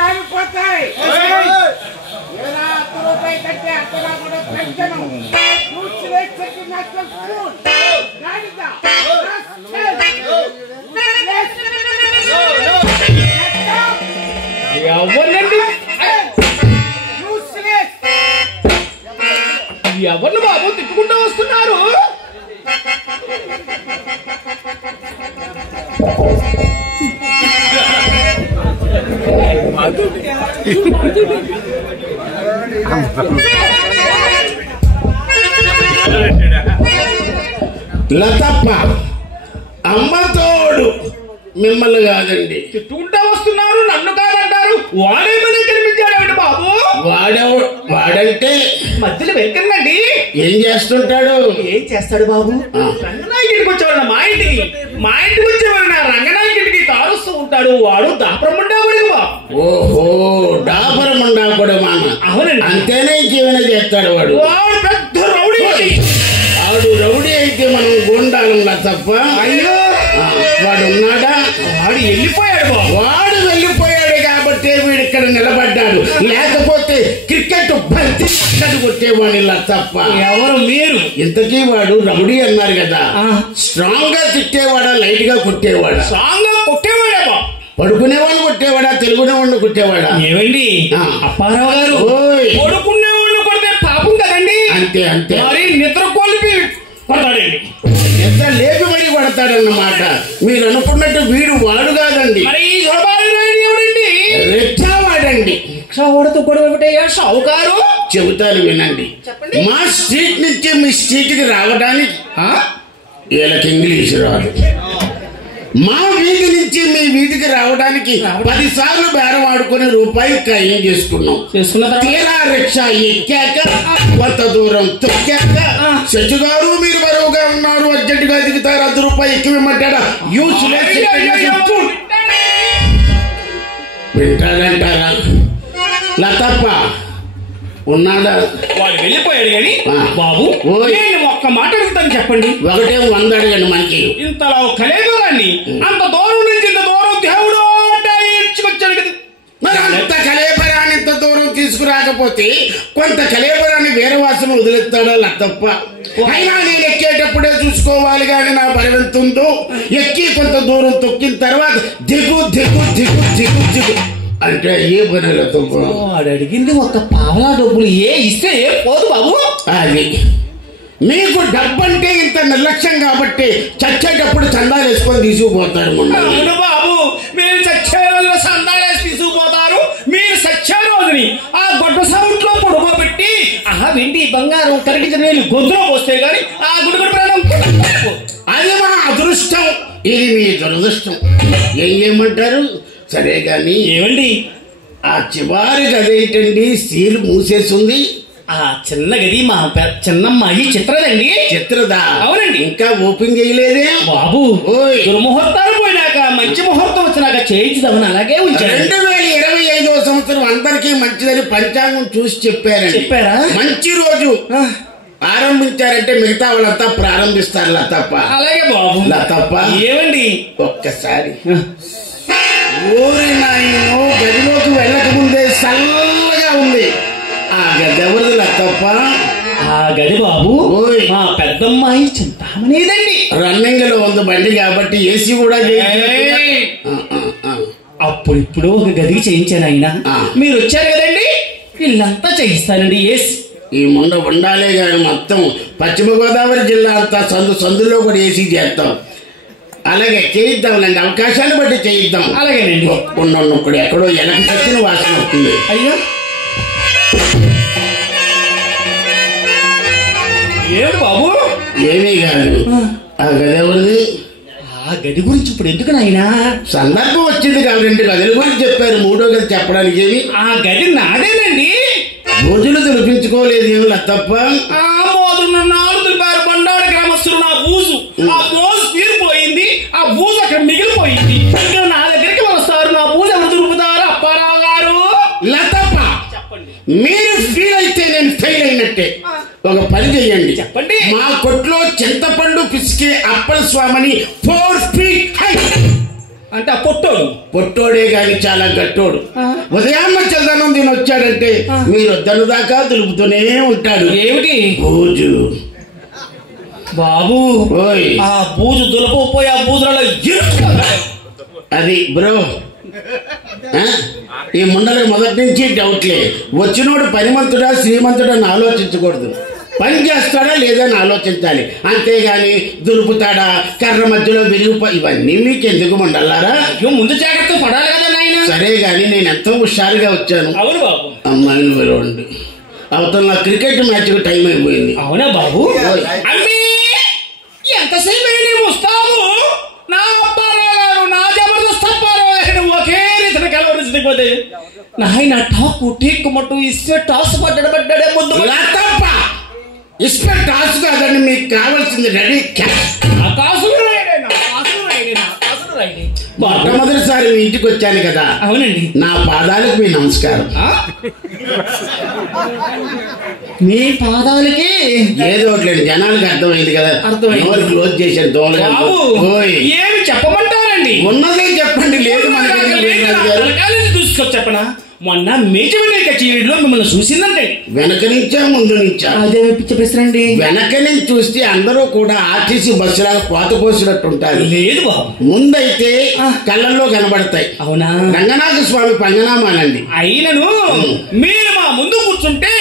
రాలిపోతాయి. రూపాయి కంటే అక్కడ కూడా పెంచను. ఎవరినండి ఎవరిని బాబు తిట్టుకుంటూ వస్తున్నారు? లతప్ప అమ్మతోడు మిమ్మల్ని కాదండి. తిట్టుకుంటా వస్తున్నారు, నన్ను కాదంటారు. వాడేమని కనిపించాడు బాబు? వాడంటే మధ్యలో వెళ్తుందండి. ఏం చేస్తుంటాడు? ఏం చేస్తాడు బాబు? రంగనాయకుడికి వచ్చేవాడు మా ఇంటికి వచ్చేవాడు. నా రంగనాయకుడికి కారుస్తూ ఉంటాడు. వాడు దాపరముండా కూడా. ఓహో, డాపరముండా కూడా మామ. అవునండి. అంతేనే ఇంకేమైనా చేస్తాడు వాడు. వాడు పెద్ద రౌడీ. వాడు రౌడీ అయితే మనం గుండాలంలా తప్ప. అయ్యో, వాడు ఉన్నాడా? వాడు వెళ్ళిపోయాడు. వాడు వెళ్ళిపోయాడు కాబట్టి వీడు ఇక్కడ నిలబడ్డాడు. లేకపోతే క్రికెట్ బంతి కొట్టేవాడిని ఇలా తప్ప. ఎవరు మీరు? ఇంతకీ వాడు రౌడీ అన్నారు కదా, స్ట్రాంగ్ గా తిట్టేవాడా లైట్ గా కొట్టేవాడా? స్ట్రాంగ్ గా కొట్టేవాడా? పడుకునేవాడిని కొట్టేవాడా తెలుగునేవాడిని కొట్టేవాడా? ఏమండి అప్పారావు గారు, పడుకునేవాడిని కొడితే పాపం కదండి. అంతే అంతే. మరి నిద్ర కొలిపి కొడతాడండి. నిద్ర లేపి మరీ కొడతాడన్నమాట. మీరు అనుకున్నట్టు వీడు వాడు కాదండి. మరి ఎవడండి? రిక్షా వాడండి. రిక్షా వాడుతూ గొడవ షావుకారు. చెబుతాను వినండి. మా స్ట్రీట్ నుంచి మీ స్ట్రీట్ కి రావడానికి వీళ్ళకి ఇంగ్లీష్ రాదు. మా వీధి నుంచి మీ వీధికి రావడానికి 10 సార్లు బేరం ఆడుకుని రూపాయి ఖాయం చేసుకున్నాం. తీరా రిక్షా ఎక్కాక కొంత దూరం తొక్కాక శశి గారు మీరు బరువుగా ఉన్నారు, అర్జెంట్ గా దిగుతారు, 10 రూపాయలు ఎక్కువమంటాడా? వింటాడంటారా? లతప్ప ఉన్నాడా? వాడు వెళ్ళిపోయాడు కానీ బాబు ఒక్క మాట అడుగుతాను చెప్పండి. ఒకటే 100 అడగండి. మనకి ఇంతలో కలేబరాన్ని అంత దూరం నుంచి ఇంత దూరం దేవుడు ఇచ్చుకొచ్చాడు కదా. మరి అంత కలేబరాన్ని ఇంత దూరం తీసుకురాకపోతే కొంత కలేబరాన్ని వేరే వాసన వదిలేస్తాడా లతప్ప? అయినా నేను ఎక్కేటప్పుడే చూసుకోవాలి కానీ నా బలవంతుందో ఎక్కి కొంత దూరం తొక్కిన తర్వాత దిగు దిగు దిగు దిగు దిగు అంటే ఏ పనులతో వాడు అడిగింది ఒక్క పావలా డబ్బులు ఇస్తే పోదు బాబు. అది మీకు డబ్బంటే ఇంత నిర్లక్ష్యం కాబట్టి చచ్చేటప్పుడు చందాలు వేసుకొని తీసుకుపోతారు. అవును బాబు, మీరు చచ్చే రోజులో చందాలు వేసి తీసుకుపోతారు. మీరు చచ్చే రోజుని ఆ గొడ్డ సౌండ్ లో పొడవబెట్టి వెండి బంగారం కరిగించిన నీళ్ళు గొంతులో పోస్తే గాని ఆ గుడిగుడి ప్రాణం. అది మా అదృష్టం, ఇది మీ దురదృష్టం. ఏం చేయమంటారు? సరే గాని ఏమండి ఆ చివరి గది ఏంటండి? సీలు మూసేస్తుంది. ఆ చిన్న గది మా చిన్నమ్మాయి చిత్రదండి. చిత్రదా? అవునండి. ఇంకా ఓపెన్ చేయలేదే బాబు. దుర్ముహూర్తాలు పోయినాక మంచి ముహూర్తం వచ్చినాక చేయించుదామని అలాగే ఉంచారు. 2025వ సంవత్సరం అందరికీ మంచిదని పంచాంగం చూసి చెప్పారా? మంచి రోజు ఆరంభించారంటే మిగతా వాళ్ళంతా ప్రారంభిస్తారు లతప్ప. అలాగే బాబు. లతప్ప ఏమండి ఒక్కసారి ఊరి నాయను గదిలోకి వెళ్ళక ముందే చల్లగా ఉంది. ఆ గది ఎవరిది లతప్ప? ఆ గది బాబు మా పెద్దమ్మాయి చింతామణిదండి. రన్నింగ్ లో ఉంది బండి కాబట్టి ఏసీ కూడా అప్పుడు ఒక గదికి చేయించాను. అయినా మీరు వచ్చారు కదండి, ఇల్లంతా చేయిస్తానండి ఏసీ. ఈ ముండ ఉండాలే గాని మొత్తం పశ్చిమ గోదావరి జిల్లా అంతా సందులో కూడా ఏసీ చేస్తాం. అలాగే చేయిద్దాంలేండి, అవకాశాన్ని బట్టి చేయిద్దాం. అలాగేనండి. ఉన్నప్పుడు ఎక్కడో ఎలక చచ్చిన వాసన వస్తుంది. అయ్యో ఏమిటి బాబు? ఏమీ కాదు. ఆ గది ఎవరిది? ఆ గది గురించి ఇప్పుడు ఎందుకు నాయనా? సందర్భం వచ్చింది కాబట్టి గదుల గురించి చెప్పారు. 3వ గది చెప్పడానికి ఏమి? ఆ గది నాదేనండి. రోజులు తెలిపించుకోలేదు ఏమి లతప్ప? నాలుగు తెలిపారు బండారు గ్రామస్తులు. నా బూజు ఆ బోజు తీరిపోయింది. ఆ బూజు అక్కడ మిగిలిపోయింది. ఇక్కడ నా దగ్గరికి వస్తారు. నా బూజు ఎవరు దురుపుతారు? అప్పారావు గారు. లతప్ప చెప్పండి. మీరు ఫీల్ అయితే నేను ఫెయిల్ అయినట్టే. ఒక పని చెయ్యండి. చెప్పండి. మా కొట్లో చింతపండు పిసికే అప్పల స్వామిని 4 feet హై. అంటే ఆ పొట్టోడే గాని చాలా గట్టోడు. ఉదయాన్న చల్లదనం దీని వచ్చాడంటే మీరు వద్దను దాకా దులుపుతూనే ఉంటాడు. ఏమిటి బూజు బాబు? ఆ బూజు దులపపోయి ఆ బూజులలో అది బ్రో. ఈ ముండలకు మొదటి నుంచి డౌట్లే. వచ్చినోడు పనిమంతుడా శ్రీమంతుడా అని ఆలోచించకూడదు. పని చేస్తాడా లేదా అని ఆలోచించాలి. అంతేగాని దులుపుతాడా కర్ర మధ్యలో విరిగిపో ఇవన్నీ మీకు ఎందుకు మండలారా? ముందు జాగ్రత్త పడాలి కదా నాయన. సరే గాని నేను ఎంతో హుషారుగా వచ్చాను. అవును బాబు. అమ్మాయిని పిలవండి. అవతల నా క్రికెట్ మ్యాచ్ కు టైం అయిపోయింది. అవునా బాబు? ఎంతసేపు వస్తావు? నా అబ్బారావు గారు నా జబర్దస్త్ అబ్బారావు ఒకే రీతిని కలవరించకపోతే నాయన టాకు టీకు మట్టు ఇస్తే టాస్ పడ్డాడే ముందు తప్ప ఇస్తే టాస్ కాదండి. మీకు కావాల్సింది రెడీ క్యాష్. మొట్టమొదటిసారి మీ ఇంటికి వచ్చాను కదా. అవునండి. నా పాదాలకు మీ నమస్కారం. మీ పాదాలకి ఏదో ఒకటి జనాలకు అర్థమైంది కదా. అర్థమైంది. క్లోజ్ చేశాను దోమలు. ఏమి చెప్పమంటారండి? ఉన్నదే చెప్పండి. లేదు చూసుకొచ్చి చెప్పనా? మొన్న మేజవినే కచేరీలో మిమ్మల్ని చూసిందంటే వెనక నుంచా ముందు నుంచా? అదే చెప్పేస్తారండి. వెనక నుంచి చూస్తే అందరూ కూడా ఆర్టీసీ బస్సులాగా కోత పోసినట్టు ఉంటారు. లేదు బాబు. ముందైతే కళ్ళల్లో కనబడతాయి. అవునా? రంగనాథ స్వామి పంగనామానండి. అయినను మీరు మా ముందు కూర్చుంటే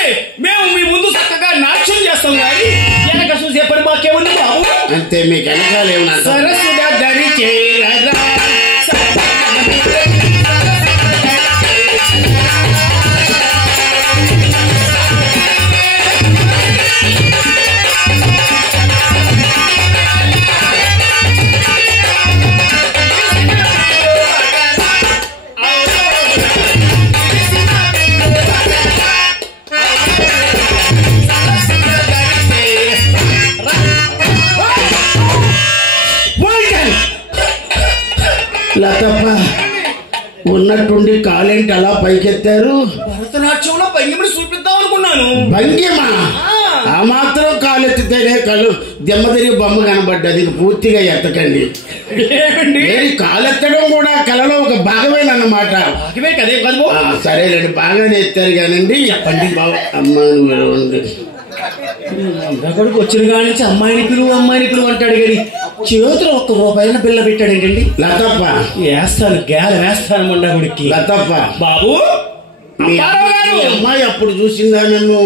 మేము మీ ముందు చక్కగా నాట్యం చేస్తాం కానీ వెనక చూసే పని మాకేముంది బాబు? అంతే. మీకు వెనకాల ఏమన్నా సరస్సుగా దరి చేరరా లతప్ప ఉన్నట్టుండి కాలేంటి అలా పైకెత్తారు? భరతనాట్యంలో భంగిమని చూపిద్దాం అనుకున్నాను. భంగిమ? ఆ మాత్రం కాలెత్తితేనే కళ్ళు దెమ్మ తిరిగి బొమ్మ కనబడ్డది. పూర్తిగా ఎత్తకండి. కాలెత్తడం కూడా కళలో ఒక భాగమేనన్నమాట. సరేనండి, బాగానే ఎత్తారు కానండి. చెప్పండి బాబు. అమ్మాయిని పిలవండి. అక్కడికి వచ్చిన కాడి నుంచి అమ్మాయిని పిలువు అంటాడు కానీ చేతులు ₹1 బిల్ల పెట్టాడు ఏంటండి? లతప్ప వేస్తాను గేల వేస్తాను మండగుడికి. లతప్ప బాబు, అమ్మాయి అప్పుడు చూసిందా నన్ను?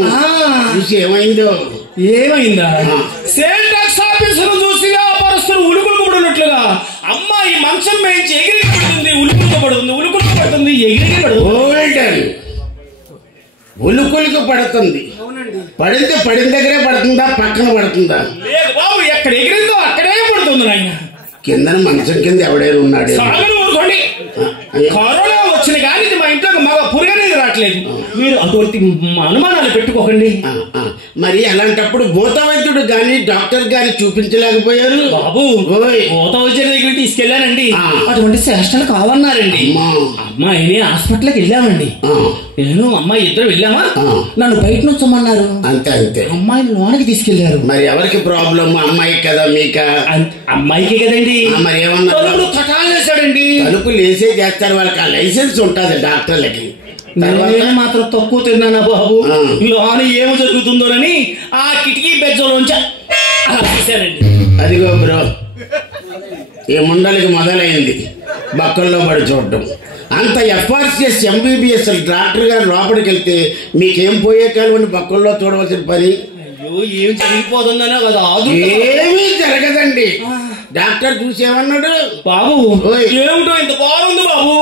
చూసి ఏమైందా? సేల్ టాక్స్ ఆఫీసును చూసి వ్యాపారస్తులు ఉలుకులు పడినట్లుగా అమ్మాయి మంచం మేంచి ఎగిరి పడుతుంది, ఉలుకులు పడుతుంది, ఎగిరి పడుతుంది. ఉలుకులకు పడుతుంది. పడితే పడిన దగ్గరే పడుతుందా పక్కన పడుతుందా? లేదు బాబు, ఎక్కడ ఎగిరిందో అక్కడే పడుతుంది నాయన. కింద మంచం కింద ఎవడైనా ఉన్నాడు? కరోనా వచ్చిన కానీ మా ఇంట్లో మగ పురుగనేది రావట్లేదు. మీరు అటువంటి అనుమానాలు పెట్టుకోకండి. మరి అలాంటప్పుడు భూత వైద్యుడు గాని డాక్టర్ గాని చూపించలేకపోయారు? బాబు, భూత వైద్యుడి దగ్గర తీసుకెళ్లానండి. అటువంటి చేష్టలు కావన్నారండి. అమ్మాయిని హాస్పిటల్కి వెళ్ళామండి. నేను అమ్మాయి ఇద్దరు వెళ్ళామా, నన్ను బయట నుంచమన్నారు. అంతే అంతే. అమ్మాయిని లోనికి తీసుకెళ్లారు. మరి ఎవరికి ప్రాబ్లం? అమ్మాయి కదా మీక? అమ్మాయికి కదండి. మరి ఏమన్నా కటాలేసాడండి. తలుపులు వేసే చేస్తారు. వాళ్ళకి ఆ లైసెన్స్ ఉంటుంది డాక్టర్లకి. నేను మాత్రం తక్కువ తిన్నానా బాబు? లోన ఏమి జరుగుతుందోనని ఆ కిటికీ బెజ్జలోంచి అదిగో బ్రో, ఈ ముండలికి మొదలైంది బక్కల్లో పడి చూడటం. అంత ఎఫ్ఆర్సిఎస్ ఎంబీబీఎస్ డాక్టర్ గారు లోపలికి వెళ్తే మీకేం పోయే కాలం బక్కల్లో చూడవలసిన పని? ఏం జరిగిపోతుందనే కదా. ఏమీ జరగదండి. డాక్టర్ చూసేమన్నాడు? బాబు ఏమిటో ఇంత బాగుంది బాబు.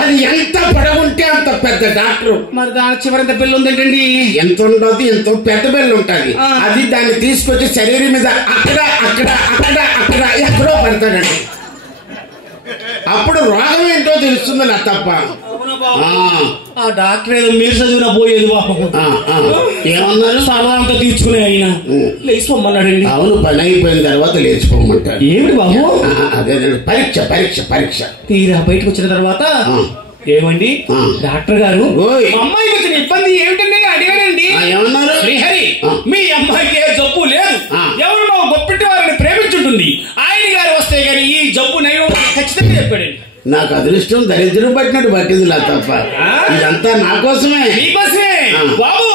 అది ఎంత పొడవుంటే అంత పెద్ద డాక్టర్. మరి దాని చివరంత బిల్లు ఉందంటండి. ఎంత ఉండదు, ఎంతో పెద్ద బిల్లు ఉంటుంది. అది దాన్ని తీసుకొచ్చి శరీరం మీద అక్కడ అక్కడ అక్కడ అక్కడ ఎక్కడో పడతాడండి. అప్పుడు రోగం ఏంటో తెలుస్తుంది నా తప్ప. ఆ డాక్టర్ ఏదో మీరు చదివినా పోయేది బాబు. ఏమన్నారు? సర్వాంతా తీర్చుకునే అయినా లేచిపోమన్నాడండి. అవును, పని అయిపోయిన తర్వాత లేచిపోమంటాడు. ఏమిటి బాబు? అదే పరీక్ష పరీక్ష పరీక్ష. తీరా బయటకు వచ్చిన తర్వాత ఏమండి డాక్టర్ గారు, మా అమ్మాయికి వచ్చిన ఇబ్బంది ఏమిటండి అడిగానండి. ఏమన్నారు? శ్రీహరి, మీ అమ్మాయికి ఏ జబ్బు లేదు, ఎవరినో గొప్పింటి వారిని ప్రేమించుంటుంది, ఆయన గారు వస్తే గానీ ఈ జబ్బు నయం ఖచ్చితంగా చెప్పాడండి. నాకు అదృష్టం దరిద్రం పట్టినట్టు పట్టింది లా తప్ప ఇదంతా నా కోసమే నీకోసమే బాబు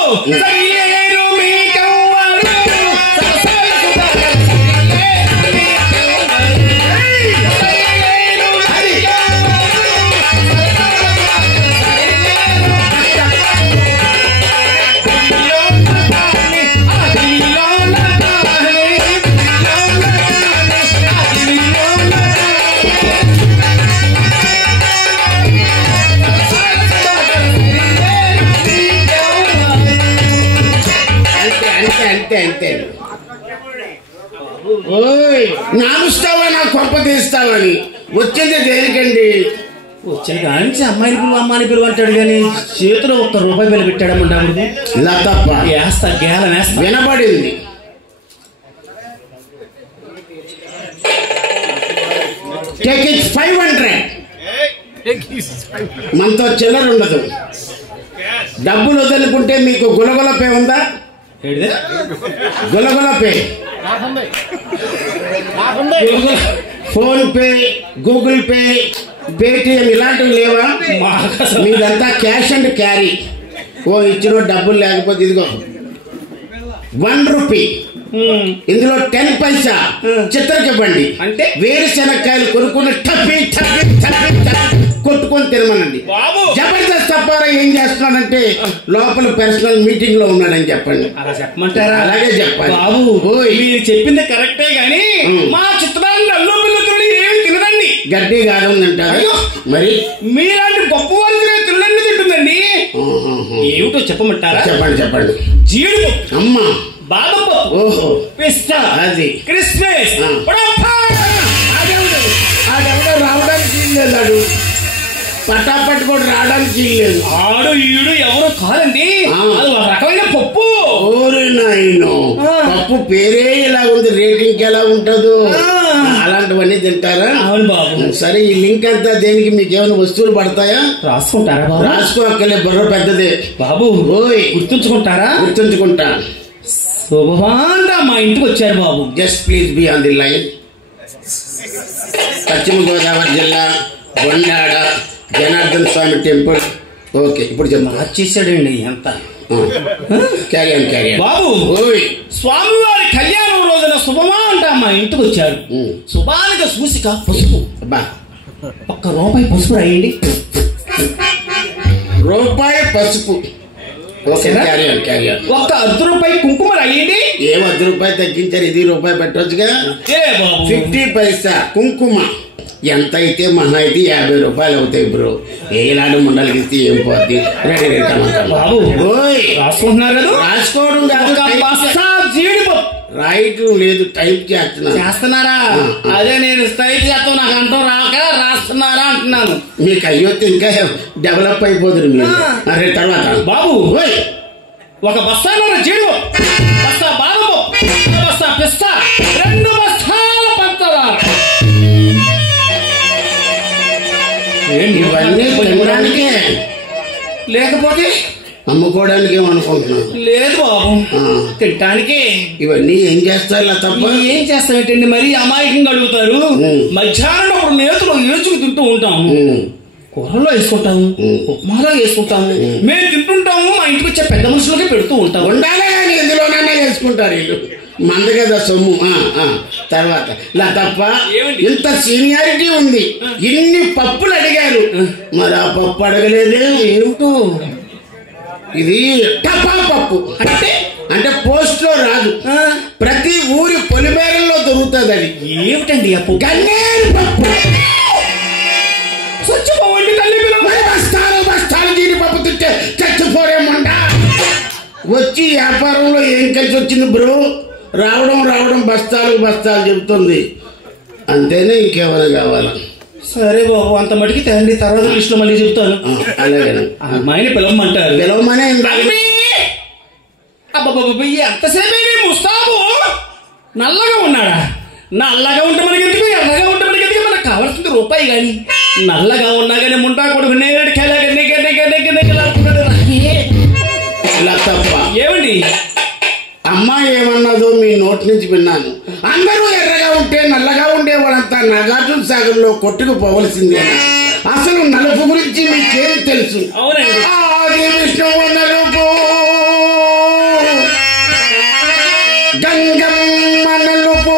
అంతే ఓయ్ నాలుస్తావా నా కొంప తీస్తావని వచ్చింది దేనికండి వచ్చిన కానీ అమ్మాయి పిలువ అమ్మాయి పిలువ అంటాడు కానీ చేతిలో ₹1 బిల్లు పెట్టాడమంటాడు ఇలా తప్ప వేస్తా గేలం వేస్తా వినబడింది టేక్ ఇట్ 500 మనతో చిల్లర ఉండదు డబ్బులు వదులుకుంటే మీకు గులగుల పే ఉందా గులగుల pay PhonePe Google pay Paytm ఇలాంటివి లేవా మీదంతా క్యాష్ అండ్ క్యారీ ఓ ఇచ్చిన డబ్బులు లేకపోతే ఇదిగో ₹1 ఇందులో 10 పైసా చిత్రకివ్వండి అంటే వేరుశనక్కాయలు కొనుక్కుని టప్పి కొట్టుకొని తినమనండి జబర్దస్త్ అప్పారా ఏం చేస్తున్నాడంటే లోపల పర్సనల్ మీటింగ్ లో ఉన్నాడని చెప్పండి అలా చెప్పమంటారా అలాగే చెప్పాలి బాబు మీరు చెప్పింది కరెక్టే గాని మా చిత్రాన్ని అల్లు పిల్లలు ఏమి తినదండి గడ్డి కాదంటారు మరి మీలాంటి గొప్ప వాళ్ళు తినదండి తింటుందండి ఏమిటో చెప్పమంటారా చెప్పండి జీడిపప్పు అమ్మ బాదం పప్పు ఓహో పిస్తా అది క్రిస్మస్ ఆడెవడో రావడానికి లేదు పటాపట్టి కూడా రావడానికి లేదు ఆడు ఈడు ఎవరు కాదండి అది ఒక రకమైన పప్పు ఓరి నాయనో పప్పు పేరే ఇలా ఉంది రేటింగ్ ఎలా ఉంటుందో అలాంటివన్నీ తింటారా అవును బాబు సరే ఈ లింక్ అంతా దేనికి మీకు ఏమైనా వస్తువులు పడతాయా రాసుకుంటారా బాబు రాసుకోక్కలే బుర్ర పెద్దదే బాబు ఓయ్ గుర్తుంచుకుంటా శుభవాంగా మా ఇంటికి వచ్చారు బాబు just please be on the line Paschima Godavari జిల్లా గొండాడ జనార్దన్ స్వామి టెంపుల్ ఓకే ఇప్పుడు చేశాడండి ఎంత క్యారీ బాబు ఓయ్ స్వామివారి కళ్యాణం రోజున శుభమా అంట మా ఇంటికి వచ్చారు శుభానికి సూసిక పసుపు ₹1 పసుపు రాయండి ₹1 పసుపు ₹1 కుంకుమ రాయండి ఏం ₹1 తగ్గించారు ఇది ₹1 పెట్టొచ్చుగా 50 పైసా కుంకుమ ఎంత అయితే మహా అయితే ₹50 అవుతాయి బ్రో ఏలాంటి ముండలకి ఇస్తే ఏం పోద్ది బాబు రాసుకుంటున్నారు రాసుకోవడం రైట్ లేదు టైప్ చేస్తున్నారా అదే నేను టైప్ చేస్తాను నాకు అంటాం రాక రాస్తున్నారా అంటున్నాను మీకు అయ్యొత్తే ఇంకా డెవలప్ అయిపోతుంది మీరు అరే తర్వాత బాబు ఒక బస్తాన్నర జీడిపప్పు బస్తా బాదం బస్తా పిస్తా 2 బస్తాల పంచదార ఇవన్నీ తినడానికే లేకపోతే అమ్ముకోవడానికి ఏమనుకుంటున్నాం లేదు బాబు తినటానికి ఇవన్నీ ఏం చేస్తారు తప్ప ఏం చేస్తామేంటండి మరి అమాయకంగా అడుగుతారు మధ్యాహ్నం అప్పుడు నేతలు ఏచుకు తింటూ ఉంటాము కూరలో వేసుకుంటాము ఉప్మాలో వేసుకుంటాము మేము తింటుంటాము మా ఇంటికి వచ్చే పెద్ద మనుషులకే పెడుతూ ఉంటాము ఉండాలి కానీ ఎందులోనైనా వేసుకుంటారు వీళ్ళు మంద కదా సొమ్ము తర్వాత ఇలా తప్ప ఇంత సీనియారిటీ ఉంది ఇన్ని పప్పులు అడిగారు మరి ఆ పప్పు అడగలేదే ఏమిటో ఇది టపా పప్పు అంటే పోస్ట్ లో రాదు ప్రతి ఊరి పొలిమేరల్లో దొరుకుతుంది అది ఏమిటండి అప్పు గన్నేరు పప్పు బస్తాలు జీడిపప్పు తింటే చచ్చిపోరేమంటా వచ్చి వ్యాపారంలో ఏం కలిసి వచ్చింది బ్రో రావడం బస్తాలు చెబుతుంది అంతేనే ఇంకేమైనా కావాలా సరే బాబు అంత మటుకి తండ్రి తర్వాత లిస్ట్ లో మళ్ళీ చెప్తాను అలాగే అమ్మాయిని పిలవమంటారు పిలవమనే ఎంతసేపు ముస్తాబు నల్లగా ఉన్నాడా నల్లగా ఉంటే మనకి ఎందుకు ఎర్రగా ఉంటే మనకి ఎందుకు మనకు కావాల్సింది ₹1 కానీ నల్లగా ఉన్నా కానీ ముంటా కొడుకు నేరేడు ఇలా తప్ప ఏమండి అమ్మాయి ఏమన్నదో మీ నోటి నుంచి విన్నాను అందరూ ఎర్రగా ఉంటే నల్లగా ఉండే వాళ్ళంతా నాగార్జున సాగర్ లో కొట్టుకు పోవలసిందేనా అసలు నలుపు గురించి మీకేం తెలుసు? అవునండి. ఆది విష్ణువు నలుపు, గంగమ్మ నలుపు,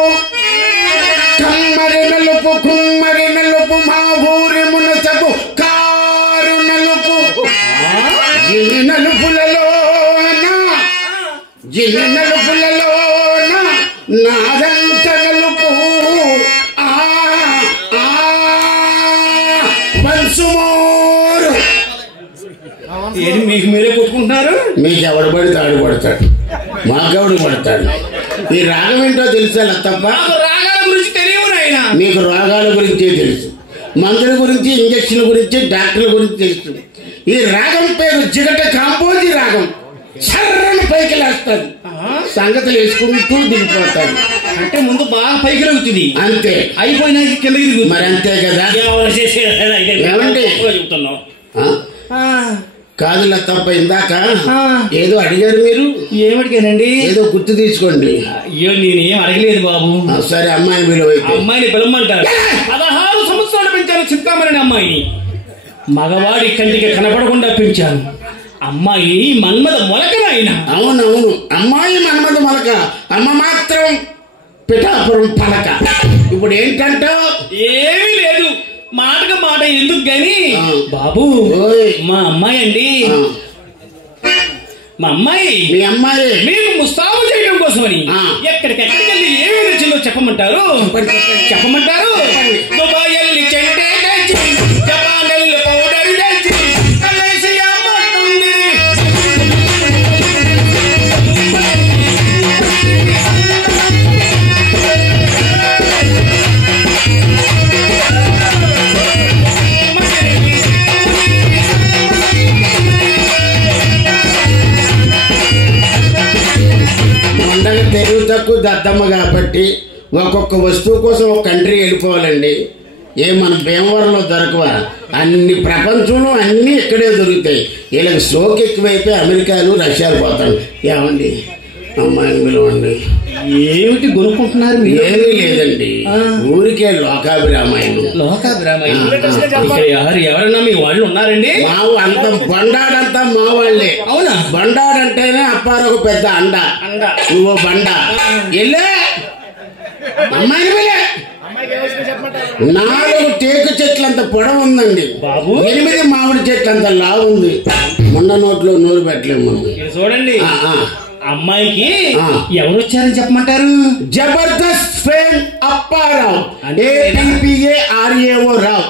కమ్మరి నలుపు, కుమ్మరి నలుపు, మా ఊరి మునసపు కారు నలుపు. జిల్లి నలుపులలోన నాదంత నలుపు. పంచుమోరు. ఏది మీకు మీరే కొట్టుకుంటున్నారు? మీకు ఎవడు పడితే ఆడు పడతాడు, మాకెవడు పడతాడు. ఈ రాగం ఏంటో తెలుసా తప్ప? రాగాల గురించి తెలియవు నాయన. మీకు రోగాల గురించే తెలుసు, మందుల గురించి, ఇంజక్షన్ గురించి, డాక్టర్ల గురించి తెలుసు. ఈ రాగం పేరు జిగట కాంబోజీ రాగం. సర్రని పైకి లేస్తుంది, సంగతులు వేసుకుంటూ దిగిపోతాడు. అంటే ముందు బాగా పైకి లెగుతుంది, అంతే. అయిపోయినాక కిందకి దిగుతుంది. మరి అంతే కదా. ఏమండి? చెప్తున్నావు కాదులా తప్ప ఇందాక ఏదో అడిగారు మీరు. ఏమడిగానండి? ఏదో గుర్తు తీసుకోండి. అయ్యో నేనేం అడగలేదు బాబు. సరే అమ్మాయిని విలువ. అమ్మాయిని పిలవమంటారు. 16 సంవత్సరాలు పెంచాను చింతామణి అమ్మాయిని. మగవాడి కంటికి కనపడకుండా పెంచాను. అమ్మాయి మన్మద మొలకనాయన. అవునవును, అమ్మాయి మన్మద మొలక, అమ్మ మాత్రం పిఠాపురం పలక. ఇప్పుడు ఏంటంటే ఏమీ లేదు, మాటగా మాట ఎందుకు గాని బాబు. మా అమ్మాయి అండి, మా అమ్మాయి. మీ అమ్మాయి మీకు ముస్తాబు చేయడం కోసమని ఎక్కడికెక్కడికి వెళ్ళి ఏమేమి వచ్చిందో చెప్పమంటారు? దుబాయ్ వెళ్ళి చెంటే తెచ్చి, జపాన్ వెళ్ళి పౌడర్ తెచ్చి, మలేషియా మొత్తుంది. పండగ తెలుగు తక్కువ దద్దమ్మ కాబట్టి ఒక్కొక్క వస్తువు కోసం ఒక కంట్రీ వెళ్ళిపోవాలండి. మన భీమవరంలో దొరకవా? అన్ని ప్రపంచంలో అన్ని ఇక్కడే దొరుకుతాయి. వీళ్ళకి సోక్ ఎక్కువైపోయి అమెరికాలు, రష్యాలు పోతాడు. ఏమండి అమ్మాయిని పిలవండి. ఏమిటి కొనుక్కుంటున్నారు? ఏమీ లేదండి, ఊరికే లోకాభిరామాయణం. ఎవరన్నా మీ వాళ్ళు ఉన్నారండి? అంత బండాడంతా మా వాళ్ళే. అవునా? బండాడంటేనే అప్పారొక పెద్ద అండ. నువ్వు బండ వెళ్ళే అమ్మాయిని వెళ్ళే. 4 టేకు చెట్లంత పొడవు ఉందండి బాబు, 8 మామిడి చెట్లంత లావు ఉంది. మొన్న నోట్లో నూరు పెట్టలేము మనం. చూడండి, అమ్మాయికి ఎవరు వచ్చారని చెప్పమంటారు? జబర్దస్త్ ఫేమ్ అప్పారావు, APPARAO రావు.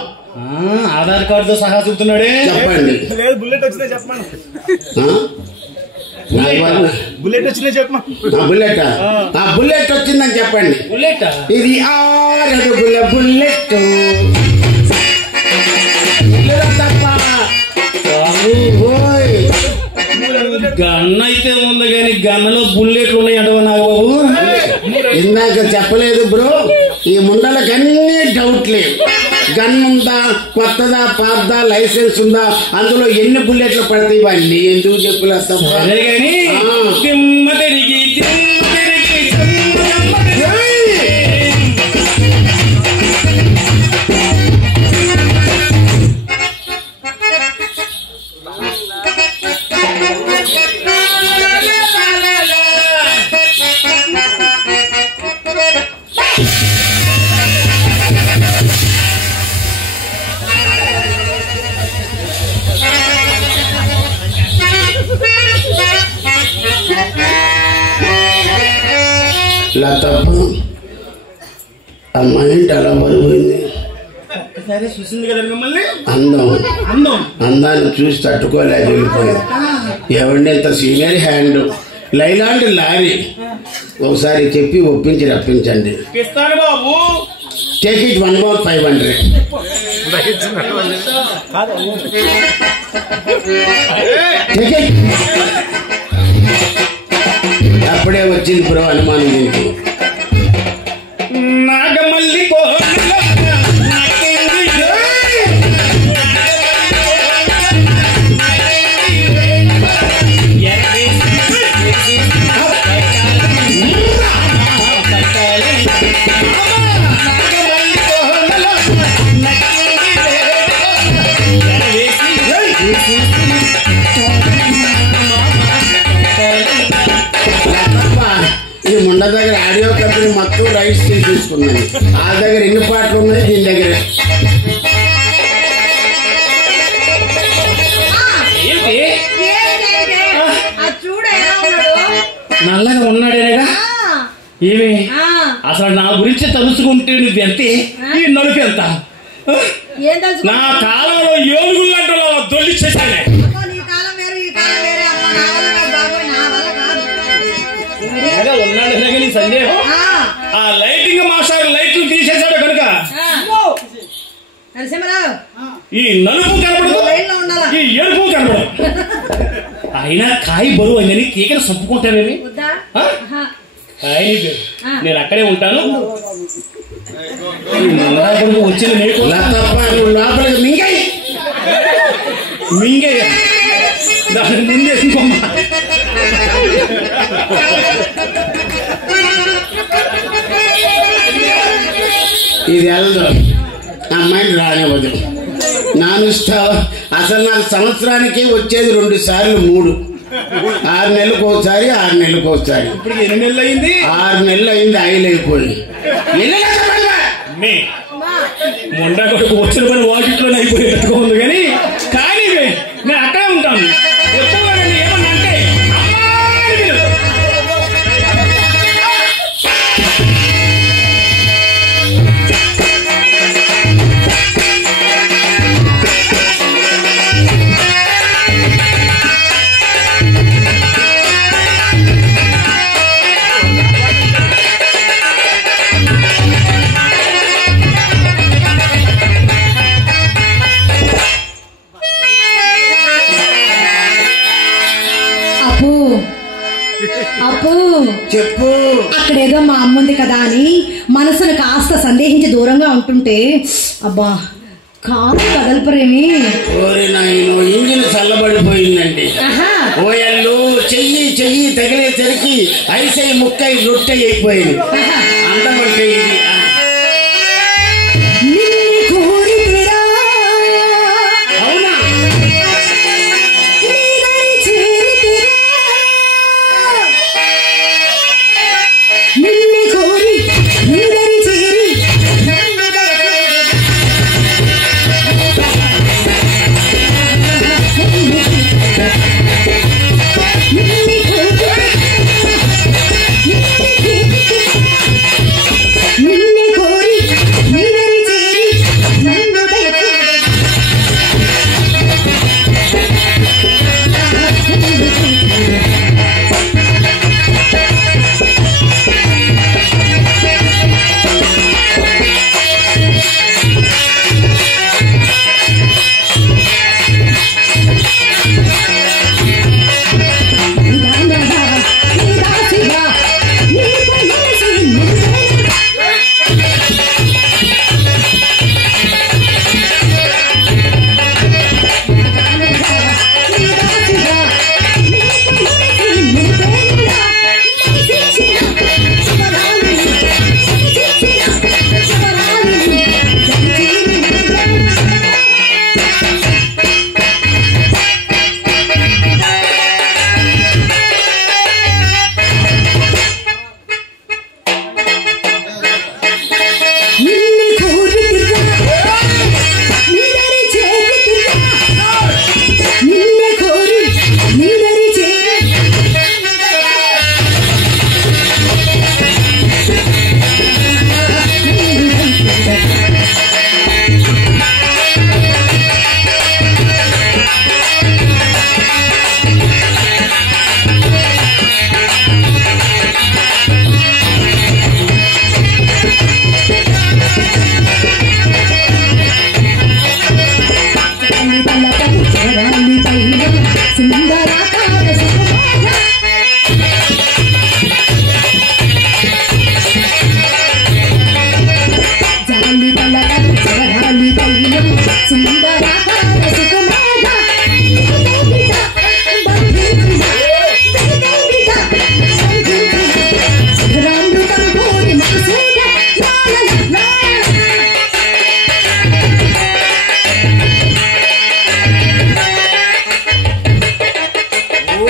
ఆధార్ కార్డుతో సహా చూపుతున్నాడే. చెప్పండి. బుల్లెట్ వచ్చిందే చెప్పండి. బుల్లెట్ వచ్చిందే చెప్పమా. బుల్లెట్ వచ్చిందని చెప్పండి. బుల్లెట్ ఇది 6 అడుగుల బుల్లెట్. తప్ప గన్న అయితే ఉంది కానీ గన్నలో బుల్లెట్లు ఉన్నాయంట నాకు బాబు. ఇందాక చెప్పలేదు బ్రో, ఈ ముండలకన్నీ డౌట్ లేదు. గన్ ఉందా, కొత్తదా, పాతదా, లైసెన్స్ ఉందా, అందులో ఎన్ని బుల్లెట్లు పడతాయి ఇవన్నీ ఎందుకు చెప్పలేదు. సరే గాని దిమ్మ తిరిగి ఇలా తప్ప అమ్మాయి అలా పడిపోయింది. చూసింది కదా మిమ్మల్ని. అందాన్ని చూసి తట్టుకోలేదు, వెళ్ళిపోయింది. ఎవరిని ఎంత సీనియర్ హ్యాండ్, లైలాంటి లారీ. ఒకసారి చెప్పి ఒప్పించి రప్పించండి. బాబు, టేక్ ఇట్ 1 more 500. అప్పుడే వచ్చింది బ్రో అనుమానం దీనికి. నాగమల్లి అన్న దగ్గర ఆడియో కంపెనీ మొత్తం రైట్స్ తీసుకున్నాను. ఆ దగ్గర ఎన్ని పాటలు ఉన్నాయి, దీని దగ్గర నల్లగా ఉన్నాడేగా. ఏమి అసలు నా గురించి తలుచుకుంటే నువ్వు ఎంతే, ఈ నలుపు ఎంత? నా కాలంలో ఏనుగు గంటలో దొల్లిచ్చేసానే. ఉన్నాడు నీ సందేహం. ఆ లైటింగ్ మాస్టర్ లైట్లు తీసేశాడు కనుక ఈ నలుపు కనపడదు, ఈ ఎరుపు కనపడదు. అయినా కాయ బరువు అయిందని తీగను చంపుకుంటానని నేను అక్కడే ఉంటాను. వచ్చిన లోపలికి మింగయ్య దాని ముందే ఇది వెళ్దాం, అమ్మాయిని రానివ్వదు. నానుస్తావా? అసలు నాకు సంవత్సరానికి వచ్చేది 2 సార్లు 3, 6 నెలలకు ఒకసారి, 6 నెలలకు ఒకసారి. ఇప్పుడు ఎన్ని నెలలు అయింది? 6 నెలలు అయింది. ఆయిల్ అయిపోయింది. మొండా కొడుకు వచ్చిన పని వాటిట్లోనే అయిపోయేట్టుగా ఉంది. కానీ నేను అక్కడే ఉంటాను. ఎక్కువగా ఏమన్నా అంటే చెప్పు. అక్కడేదో మా అమ్మ ఉంది కదా అని మనసును కాస్త సందేహించి దూరంగా ఉంటుంటే అబ్బా కాదు కదలపరేమి. ఇంజిన్ చల్లబడిపోయిందండి. ఓయల్లు చెయ్యి తగిలేసరికి ఐసై ముక్కై రొట్టె అయిపోయింది. అందమంటే ఇది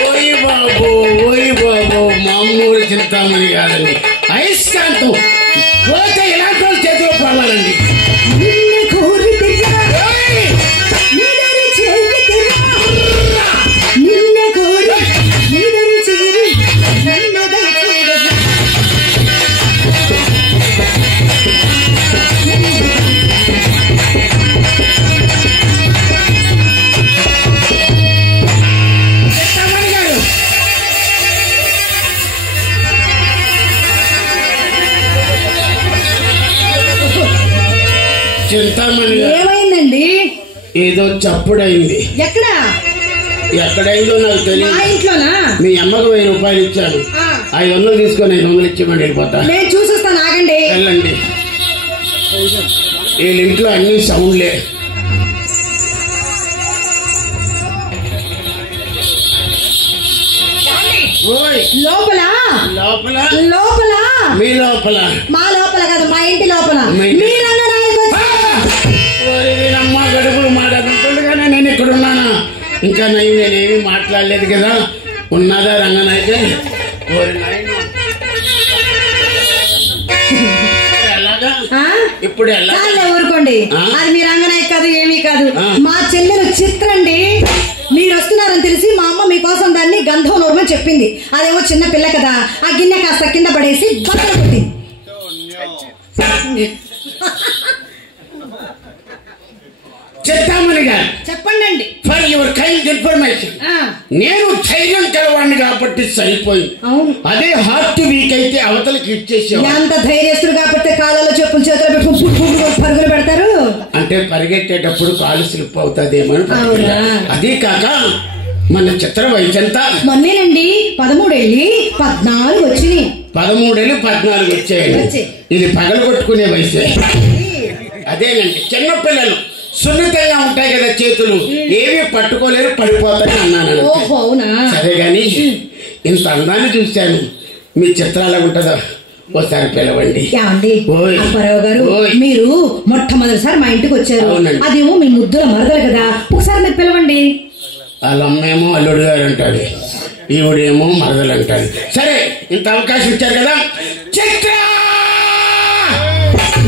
ఓయ్ బాబు మామూలు చింతామణి కాదండి. అయస్కాంతం పోతే ఇలాంటి వాళ్ళ చేతిలో పోవాలండి. నిన్ను కోరితిరా, నీదరి చేరితిరా, నిన్ను కోరి నీదరి చేరి నన్నదై చూడగా. చింతామణి గారు, చింతామణి గారు, ఏమైందండి? ఏదో చప్పుడైంది. ఎక్కడ? ఎక్కడైందో నాకు మా తెలియదు. ఇంట్లోనా? మీ అమ్మకు 1000 రూపాయలు ఇచ్చాను. 500 తీసుకొని 500 ఇచ్చేమండి వెళ్ళిపోతా. నేను చూసిస్తాను, ఆగండి. వెళ్ళండి. వీళ్ళ ఇంట్లో అన్ని సౌండ్లే. ఓయ్ లోపల లోపల లోపల మీ లోపల మా లోపల కాదు, మా ఇంటి లోపల మీ ఇంటి- మీ రంగనాయకు వచ్చి- ఓరి వీళ్ళమ్మ గడుపులు మాట్లాడుతుండగానే నేను ఇక్కడ ఉన్నానా? ఇంకా నేనేమి మాట్లాడలేదు కదా. ఉన్నదా రంగనాయకే? ఓరి నాయన, ఎలాగా ఆ? ఇప్పుడు ఎలా? చాలే ఊరుకోండి. ఆ? అది మీ రంగనాయకు కాదు, ఏమీ కాదు. ఆ. మా చెల్లెలు చిత్రండి. మీరు వస్తున్నారని తెలిసి మా అమ్మ మీకోసం దాన్ని గంధం నోరమని చెప్పింది. అదేమో చిన్న పిల్ల కదా, ఆ గిన్నె కాస్త కింద పడేసి బట్టలు కొట్టింది. చింతామణి గారు, చెప్పండి. ఫర్ యువర్ కైండ్ ఇన్ఫర్మేషన్, నేను ధైర్యం కలవాడిని కాబట్టి సరిపోయింది. అవును, అదే హార్ట్ వీక్ అయితే అవతలకి ఇచ్చేసేవాడు. ఎంత ధైర్యస్తుడు కాబట్టి కాళ్ళలో చెప్పులు చేతులు పెట్టుకుని పరుగులు పెడతారు. అంటే పరిగెట్టేటప్పుడు కాలు స్లిప్ అవుతుందేమో. అవునా? అదే కాక మన చిత్ర వయసు ఎంత? మొన్నేనండి 13 వెళ్ళి 14 వచ్చినాయి. 13 14 వచ్చాయండి. వచ్చాయి. ఇది పగలగొట్టుకునే వయసే. అదేనండి, చిన్నపిల్లలు సున్నితంగా ఉంటాయి కదా చేతులు, ఏవి పట్టుకోలేరు, పడిపోతాయి అన్నాను. ఓహో, అవునా? సరే గాని ఇంత అందాన్ని చూశాను. మీ చిత్రాలు ఉంటుందో ఒకసారి పిలవండి. ఏమండి ఓయ్. అప్పారావు గారు, ఓయ్. మీరు మొట్టమొదటిసారి మా ఇంటికి వచ్చారు. అవునండి. అదేమో మీ ముద్దుల మరదలు కదా, ఒకసారి మీరు పిలవండి. వాళ్ళ అమ్మేమో అల్లుడు గారు అంటాడు, ఈవిడేమో మరదలు అంటాడు. సరే, ఇంత అవకాశం ఇచ్చారు కదా. చిత్ర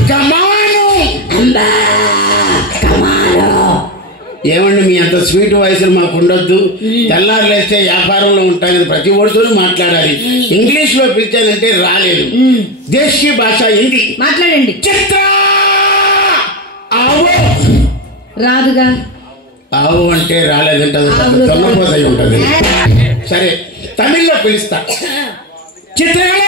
కమాను అందా, కమాను. ఏమండి మీ అంత స్వీట్ వయసులు మాకు ఉండొద్దు. తెల్లారు లేస్తే వ్యాపారంలో ఉంటాను, ప్రతి ఒడితో మాట్లాడాలి. ఇంగ్లీష్ లో పిలిచానంటే రాలేదు. దేశీయ భాష హిందీ మాట్లాడండి. చిత్ర ఆవో. రాదుగా. ఆవు అంటే రాలేదంటే తొన్నపోతై ఉంటది. సరే, తమిళ్లో పిలుస్తా. చిత్రకళ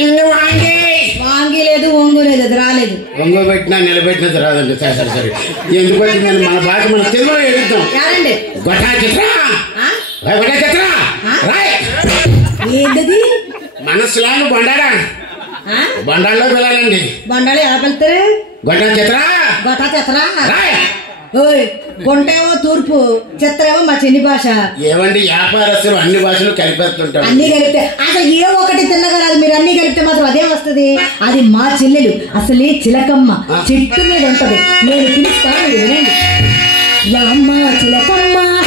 ఇంక వాంగి. వాంగి లేదు, ఒంగు లేదు, అది రాలేదు. ఒంగో పెట్టినా నిలబెట్టినది రాదండి. సరే సరే సరే, ఎందుకు వచ్చిందని మన భాష మన తెలుగులో ఎడుద్దాం. యారండి? గొట్టా చిత్ర, గొట్టా చిత్ర రాయ్. ఏంటది? మనసులాను బండారా, బండాల్లో పిల్లాలండి. బండాలు ఎలా పెళ్తారు? గొట్టా చిత్ర గొట్టా చెత్తరా? రాయ్. ఓయ్, గుంటేమో తూర్పు, చిత్రేమో మా చిన్ని భాష. ఏమండి వ్యాపారస్తులు అన్ని భాషలు కలిపేస్తుంటారు. అన్ని కలిపితే అసలు ఏ ఒకటి తిన్నగలదు. మీరు అన్ని కలిపితే మాత్రం అదేం వస్తుంది? అది మా చెల్లెలు, అసలే చిలకమ్మ, చెట్టు మీద ఉంటది. నేను పిలుస్తాను, మీరు వినండి. రామ్మ చిలకమ్మ,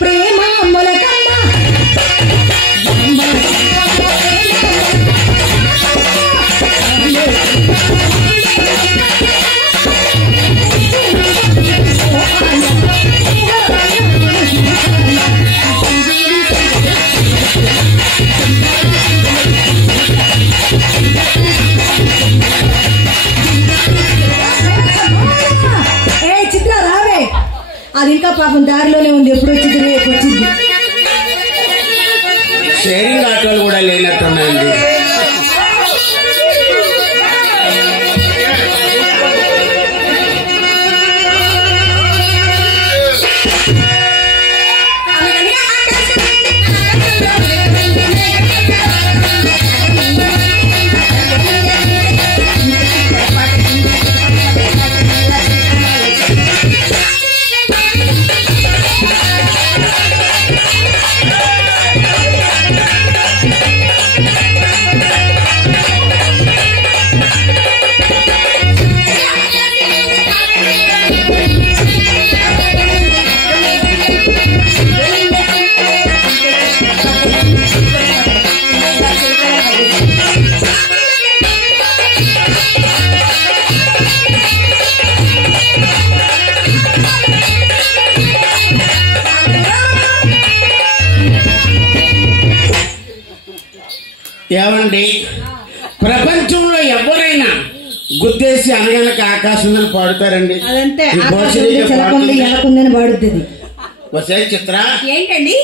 ప్రేమ మొలకమ్మ, రామ్మ చిలకమ్మ, ఏ చిత్ర రావే. అది ఇంకా పాపం దారిలోనే ఉంది, ఎప్పుడు వచ్చింది, రేపు వచ్చింది. షేరింగ్ ఆటోలు కూడా లేనట్టున్నాయండి. ఏమండి ప్రపంచంలో ఎవరైనా గుద్దేసి అనగనక ఆకాశం ఉందని పాడుతారండి. అదంతే ఈ ఆకాశం భోజనం ఉంది, చిలకుంది, పాడుతుంది. ఎలకుందని పాడుతుంది. వసే చిత్ర ఏంటండి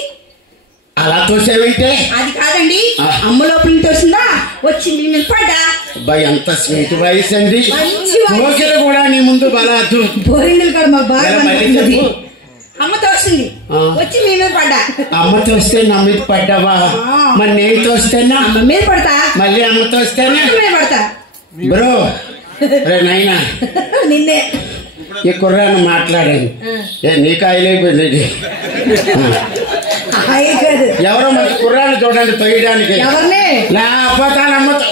అలా తోసేవంటే అది కాదండి, ఆ. అమ్మ లోపల తోసిందా వచ్చింది నేను పడ్డా. అబ్బాయి ఎంత స్వీట్ వాయిస్ అండి. మంచి వాయిస్. కోకిల కూడా నీ ముందు బలాదు. బోరింగులు కూడా మాకు బాగా ఎలా మళ్ళీ కనపడుతుంది. చెప్పు. అమ్మ తోసింది ఆ. వచ్చి మీ మీద పడ్డా. అమ్మ తోస్తే నా మీద పడ్డావా? ఆ. మరి నేను తోస్తేనా? అమ్మ మీద పడతా, మళ్ళీ అమ్మ తోస్తేనా? అమ్మ మీద పడతా. బ్రో రే నాయనా నిన్నే ఈ కుర్రాన్ని మాట్లాడాను. నీకు ఆయిలైపోయింది ఇది. హాయ్ కాదు, ఎవరో మంచి కుర్రాన్ని చూడండి తొయ్యడానికి. ఎవరిని లేకపోతే అమ్మతో